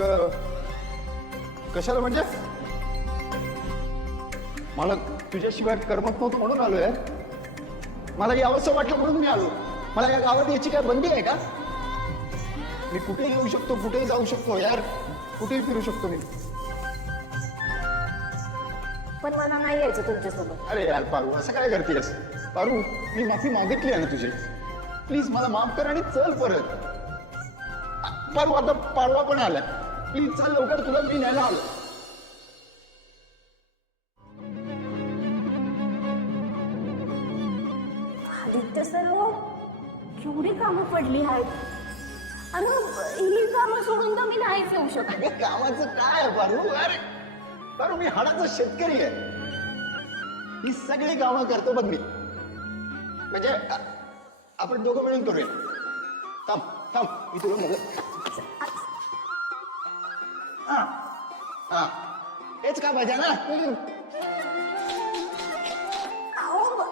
क कशाला म्हणजे? मला तुझ्याशिवाय करमत नव्हतं म्हणून आलोय. मला यावंसं वाटलं म्हणून मी आलो. मला या गावात याची काय बंदी आहे का? मी कुठेही येऊ शकतो कुठेही जाऊ शकतो यार. कुठेही फिरू शकतो मी. पण मला नाही यायचं तुमच्यासोबत. अरे यार पारू असं काय करतेस? पारू मी माफी मागितली आहे ना तुझी. प्लीज मला माफ कर आणि चल परत. आ, पारू आता पाडवा पण आला प्लीज चल लवकर तुला मी न्यायला आलो आदित्य सर हो केवढी कामं पडली आहेत. आणि ही कामं सोडून तर मी नाहीच येऊ शकत. अरे कामाचं काय पारू अरे पारू मी हाडाचा शेतकरी आहे. ही सगळी कामं करतो बघ मी. म्हणजे आपण दोघं मिळून करूया. थांब. थांब मी तुला मदत हा हा हेच का पाहिजे ना अहो,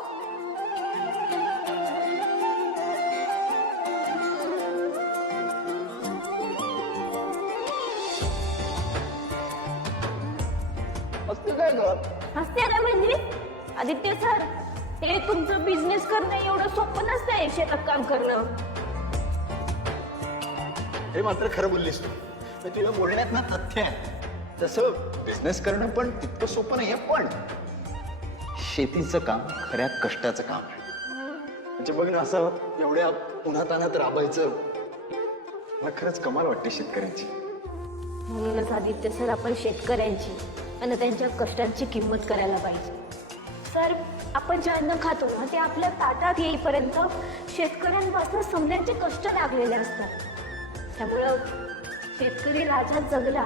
असते काय कर हसते ना म्हणजे आदित्य सर ते तुमचं बिझनेस करणं एवढं सोपं नसतंय शेतात काम करणं हे मात्र खरं बोललीस तू. तर तुला बोलण्यात ना तथ्य आहे. तसं बिझनेस करणं पण तितकं सोपं नाही आहे पण शेतीचं काम खऱ्या कष्टाचं काम आहे. म्हणजे बघ ना असं एवढ्या उन्हातानात राबायचं मला खरंच कमाल वाटते शेतकऱ्यांची. म्हणूनच आदित्य सर आपण शेतकऱ्यांची आणि त्यांच्या कष्टांची किंमत करायला पाहिजे. सर आपण जे अन्न खातो ना ते आपल्या ताटात येईपर्यंत शेतकऱ्यांपासून समजायचे कष्ट लागलेले असतात. त्यामुळं शेतकरी राजा जगला.